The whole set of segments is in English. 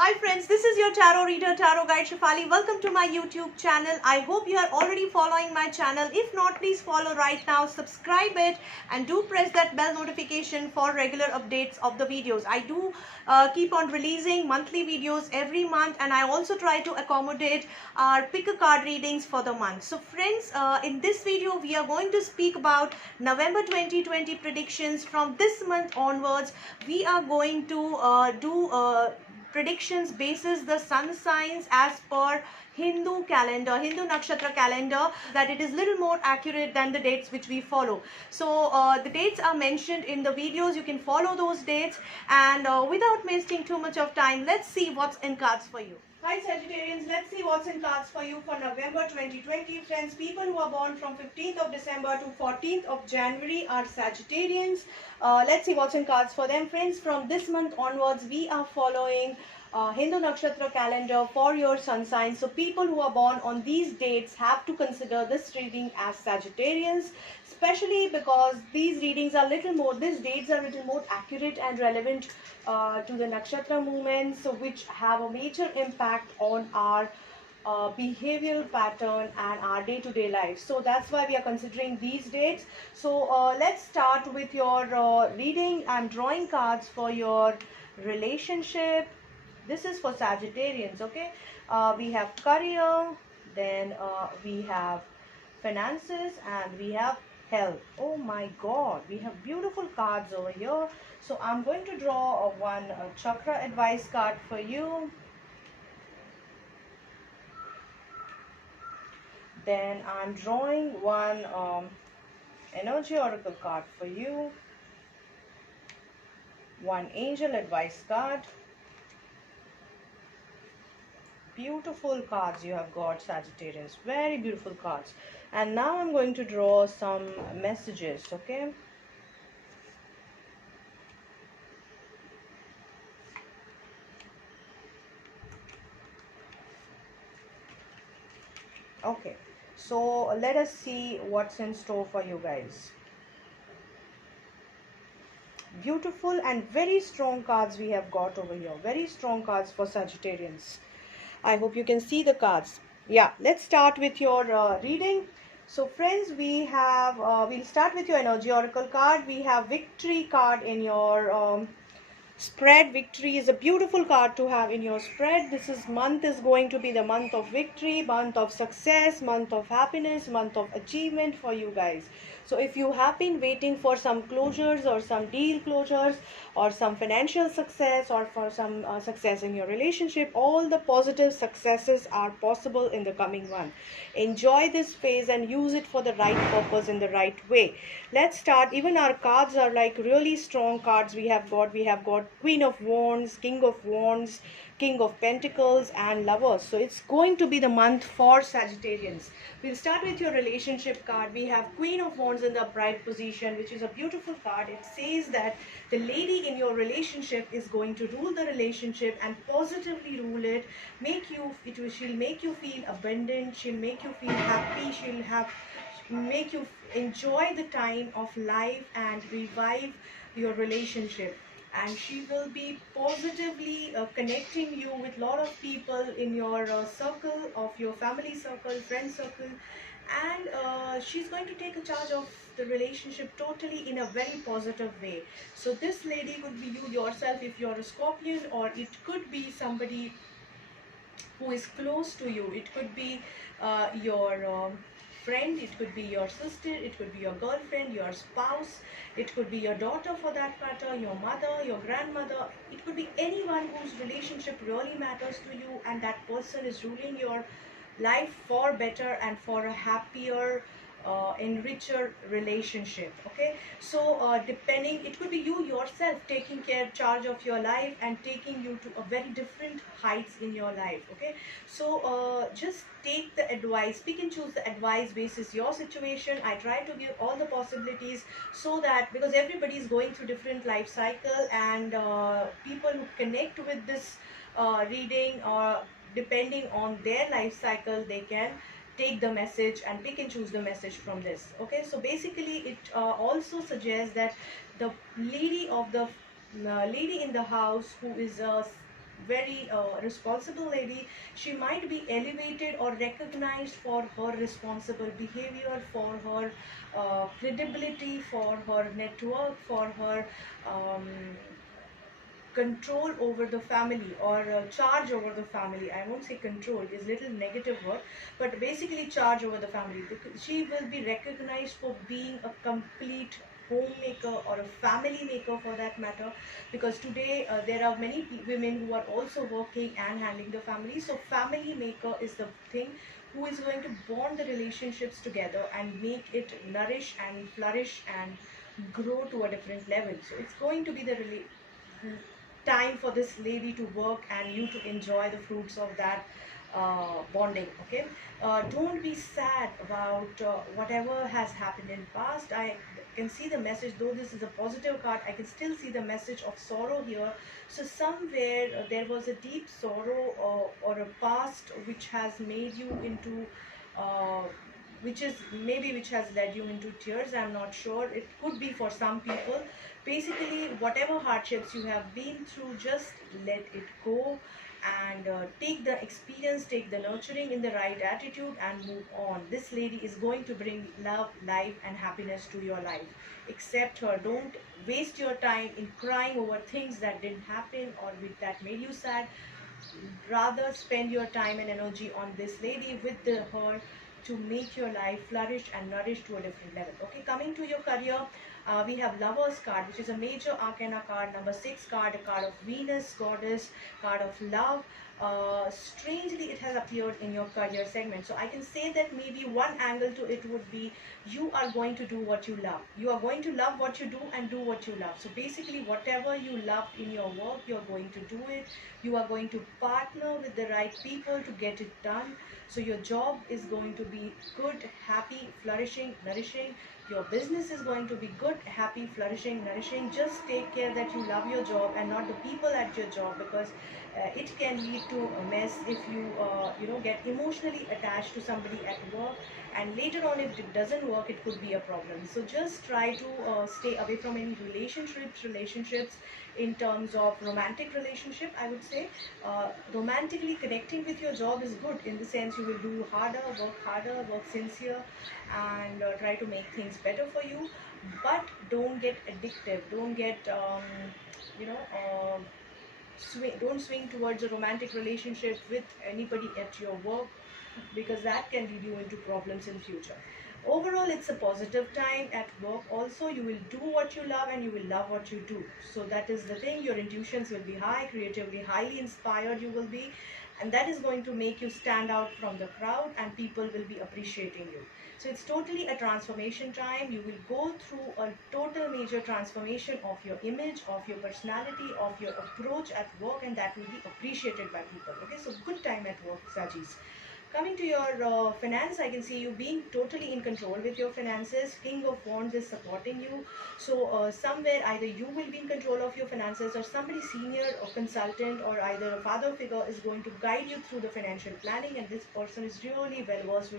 Hi friends, this is your tarot reader, tarot guide Shefali. Welcome to my YouTube channel. I hope you are already following my channel. If not, please follow right now, subscribe it, and do press that bell notification for regular updates of the videos. I do keep on releasing monthly videos every month, and I also try to accommodate our pick a card readings for the month. So friends, in this video we are going to speak about November 2020 predictions. From this month onwards, we are going to do predictions basis the sun signs as per Hindu calendar, Hindu nakshatra calendar, that it is little more accurate than the dates which we follow. So the dates are mentioned in the videos. You can follow those dates, and without wasting too much of time, let's see what's in cards for you. Hi Sagittarians, let's see what's in cards for you for November 2020. Friends, people who are born from 15th of December to 14th of January are Sagittarians. Let's see what's in cards for them. Friends, from this month onwards, we are following Hindu Nakshatra calendar for your sun signs. So people who are born on these dates have to consider this reading as Sagittarians, especially because these readings are these dates are little more accurate and relevant to the nakshatra movements, so which have a major impact on our behavioral pattern and our day-to-day life. So that's why we are considering these dates. So let's start with your reading. I'm drawing cards for your relationship. This is for Sagittarians, okay? We have career, then we have finances, and we have health. Oh my god, we have beautiful cards over here. So I'm going to draw one chakra advice card for you. Then I'm drawing one energy oracle card for you, one angel advice card. Beautiful cards you have got, Sagittarians, very beautiful cards. And now I'm going to draw some messages, okay? Okay, so let us see what's in store for you guys. Beautiful and very strong cards we have got over here, very strong cards for Sagittarians. I hope you can see the cards. Yeah, let's start with your reading. So friends, we have we'll start with your energy oracle card. We have victory card in your spread. Victory is a beautiful card to have in your spread. Month is going to be the month of victory, month of success, month of happiness, month of achievement for you guys. So if you have been waiting for some closures or some deal closures or some financial success or for some success in your relationship, all the positive successes are possible in the coming month. Enjoy this phase and use it for the right purpose in the right way. Let's start. Even our cards are like really strong cards. We have got Queen of Wands, King of Wands, King of Pentacles, and Lovers. So it's going to be the month for Sagittarians. We'll start with your relationship card. We have Queen of Wands in the upright position, which is a beautiful card. It says that the lady in your relationship is going to rule the relationship and positively rule it. She'll make you feel abundant. She'll make you feel happy. Make you enjoy the time of life and revive your relationship. And she will be positively connecting you with a lot of people in your circle, of your family circle, friend circle, and she's going to take a charge of the relationship totally in a very positive way. So this lady could be you yourself if you're a Scorpion, or it could be somebody who is close to you. It could be your friend, it could be your sister, it could be your girlfriend, your spouse, it could be your daughter for that matter, your mother, your grandmother. It could be anyone whose relationship really matters to you, and that person is ruling your life for better and for a happier enricher relationship. Okay, so depending, it could be you yourself taking charge of your life and taking you to a very different heights in your life. Okay, so just take the advice, pick and choose the advice basis your situation. I try to give all the possibilities, so that because everybody is going through different life cycle, and people who connect with this reading, or depending on their life cycle, they can take the message and pick and choose the message from this. Okay, so basically it also suggests that the lady of the lady in the house who is a very responsible lady. She might be elevated or recognized for her responsible behavior, for her credibility, for her network, for her um, control over the family, or charge over the family. I won't say control, is little negative word, but basically charge over the family. She will be recognized for being a complete homemaker or a family maker for that matter, because today there are many women who are also working and handling the family. So family maker is the thing who is going to bond the relationships together and make it nourish and flourish and grow to a different level. So it's going to be the time for this lady to work and you to enjoy the fruits of that bonding. Okay, don't be sad about whatever has happened in past. I can see the message, though this is a positive card, I can still see the message of sorrow here. So somewhere there was a deep sorrow, or a past which has made you into uh, which is maybe which has led you into tears. I'm not sure, it could be for some people. Basically, whatever hardships you have been through, just let it go, and take the experience, take the nurturing in the right attitude, and move on. This lady is going to bring love, life, and happiness to your life. Accept her. Don't waste your time in crying over things that didn't happen or that made you sad. Rather spend your time and energy on this lady, with her, to make your life flourish and nourish to a different level. Okay, coming to your career, we have Lovers card, which is a major arcana card, number 6 card, a card of Venus goddess, card of love. Strangely, it has appeared in your career segment. So I can say that maybe one angle to it would be, you are going to do what you love. You are going to love what you do and do what you love. So basically, whatever you love in your work, you're going to do it. You are going to partner with the right people to get it done. So your job is going to be good, happy, flourishing, nourishing. Your business is going to be good, happy, flourishing, nourishing. Just take care that you love your job and not the people at your job, because it can lead to a mess if you get emotionally attached to somebody at work, and later on, if it doesn't work, it could be a problem. So just try to stay away from any relationships in terms of romantic relationship. I would say romantically connecting with your job is good, in the sense you will do harder, work sincere, and try to make things better for you. But don't get addictive, don't get you know don't swing towards a romantic relationship with anybody at your work, because that can lead you into problems in future. Overall, it's a positive time at work. Also, you will do what you love and you will love what you do. So that is the thing. Your intuitions will be high, creatively highly inspired you will be, and that is going to make you stand out from the crowd, and people will be appreciating you. So it's totally a transformation time. You will go through a total major transformation of your image, of your personality, of your approach at work, and that will be appreciated by people. Okay, so good time at work, Sajis. Coming to your finance, I can see you being totally in control with your finances. King of Wands is supporting you. So somewhere either you will be in control of your finances, or somebody senior or consultant, or either a father figure is going to guide you through the financial planning, and this person is really well versed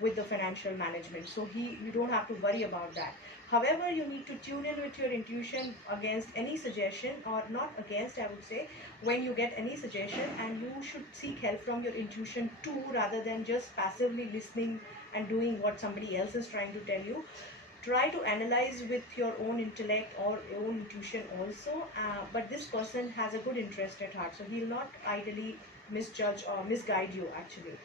with the financial management. So you don't have to worry about that. However, you need to tune in with your intuition against any suggestion, or not against, I would say, when you get any suggestion, and you should seek help from your intuition too, rather than just passively listening and doing what somebody else is trying to tell you. Try to analyze with your own intellect or your own intuition also, but this person has a good interest at heart, so he'll not idly misjudge or misguide you actually.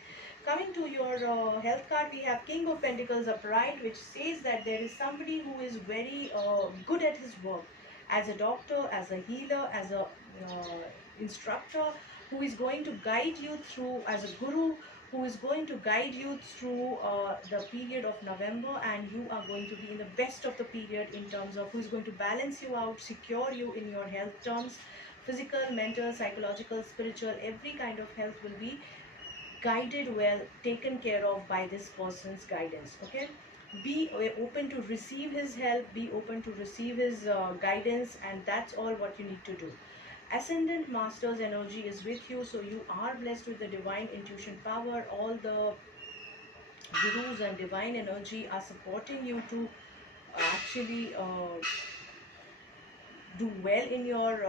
Coming to your health card, we have King of Pentacles upright, which says that there is somebody who is very good at his work, as a doctor, as a healer, as a instructor, who is going to guide you through, as a guru, who is going to guide you through the period of November, and you are going to be in the best of the period, in terms of who is going to balance you out, secure you in your health terms, physical, mental, psychological, spiritual, every kind of health will be guided well, taken care of by this person's guidance. Okay, be open to receive his help, be open to receive his guidance, and that's all what you need to do. Ascendant Master's energy is with you, so you are blessed with the divine intuition power. All the gurus and divine energy are supporting you to actually do well in your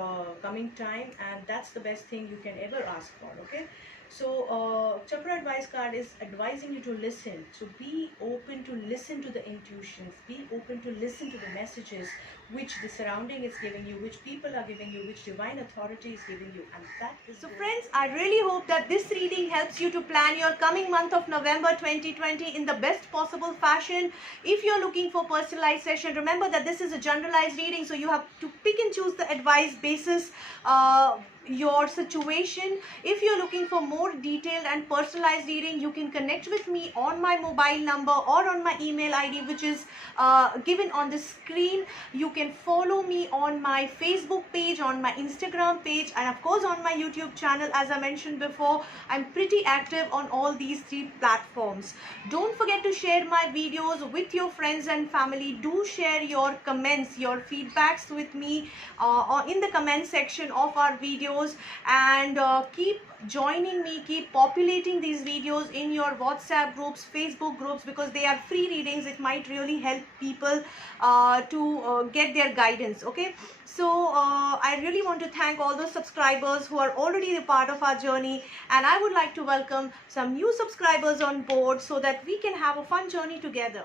coming time, and that's the best thing you can ever ask for. Okay, so Chakra advice card is advising you to listen, so be open to listen to the intuitions, be open to listen to the messages which the surrounding is giving you, which people are giving you, which divine authority is giving you, and that is so friends, I really hope that this reading helps you to plan your coming month of November 2020 in the best possible fashion. If you're looking for personalized session, remember that this is a generalized reading, so you have to pick and choose the advice basis your situation. If you're looking for more detailed and personalized reading, you can connect with me on my mobile number or on my email ID, which is given on the screen. You can follow me on my Facebook page, on my Instagram page, and of course on my YouTube channel. As I mentioned before, I'm pretty active on all these 3 platforms. Don't forget to share my videos with your friends and family. Do share your comments, your feedbacks with me in the comment section of our videos, and keep joining me, keep populating these videos in your WhatsApp groups, Facebook groups, because they are free readings. It might really help people to get their guidance. Okay, so I really want to thank all those subscribers who are already a part of our journey, and I would like to welcome some new subscribers on board so that we can have a fun journey together.